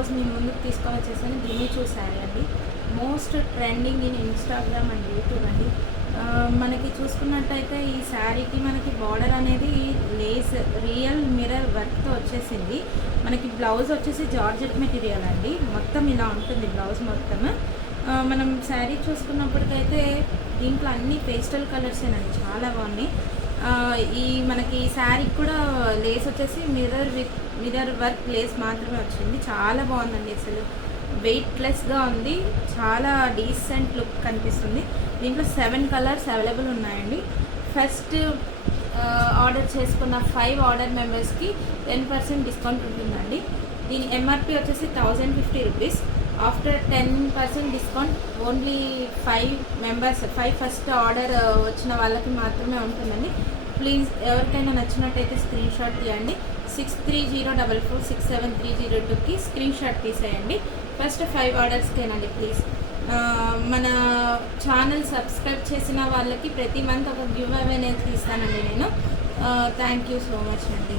ఈరోజు మీ ముందుకు తీసుకొని వచ్చేసాను గిన్ని చూ శారీ అండి. Most trending in Instagram and YouTube అండి. మనకి చూసుకున్నట్టయితే ఈ శారీకి మనకి బార్డర్ అనేది లేస్ రియల్ మిర్రర్ వర్క్తో వచ్చేసింది. మనకి బ్లౌజ్ వచ్చేసి జార్జెట్ మెటీరియల్ అండి. మొత్తం ఇలా ఉంటుంది బ్లౌజ్ మొత్తం. మనం శారీ చూసుకున్నప్పటికైతే దీంట్లో అన్ని పేస్టల్ కలర్సేనండి, చాలా బాగున్నాయి. ఈ మనకి శారీకి కూడా లేస్ వచ్చేసి మిర్రర్ వర్క్ లేస్ మాత్రమే వచ్చింది. చాలా బాగుందండి, అసలు వెయిట్లెస్గా ఉంది, చాలా డీసెంట్ లుక్ కనిపిస్తుంది. దీంట్లో 7 కలర్స్ అవైలబుల్ ఉన్నాయండి. ఫస్ట్ ఆర్డర్ చేసుకున్న 5 ఆర్డర్ మెంబర్స్కి 10% డిస్కౌంట్ ఉంటుందండి. దీని ఎంఆర్పి వచ్చేసి 1050 rupees. After 10% discount only 5 first order వచ్చిన వాళ్ళకి మాత్రమే ఉంటుందండి. ప్లీజ్ ఎవరికైనా నచ్చినట్టయితే స్క్రీన్ షాట్ తీయండి. 6304467302కి స్క్రీన్ షాట్ తీసేయండి. ఫస్ట్ 5 ఆర్డర్స్కేనండి ప్లీజ్. మన ఛానల్ సబ్స్క్రైబ్ చేసిన వాళ్ళకి ప్రతి మంత్ ఒక గివ్ అవే అనేది తీస్తానండి నేను. థ్యాంక్ యూ సో మచ్ అండి.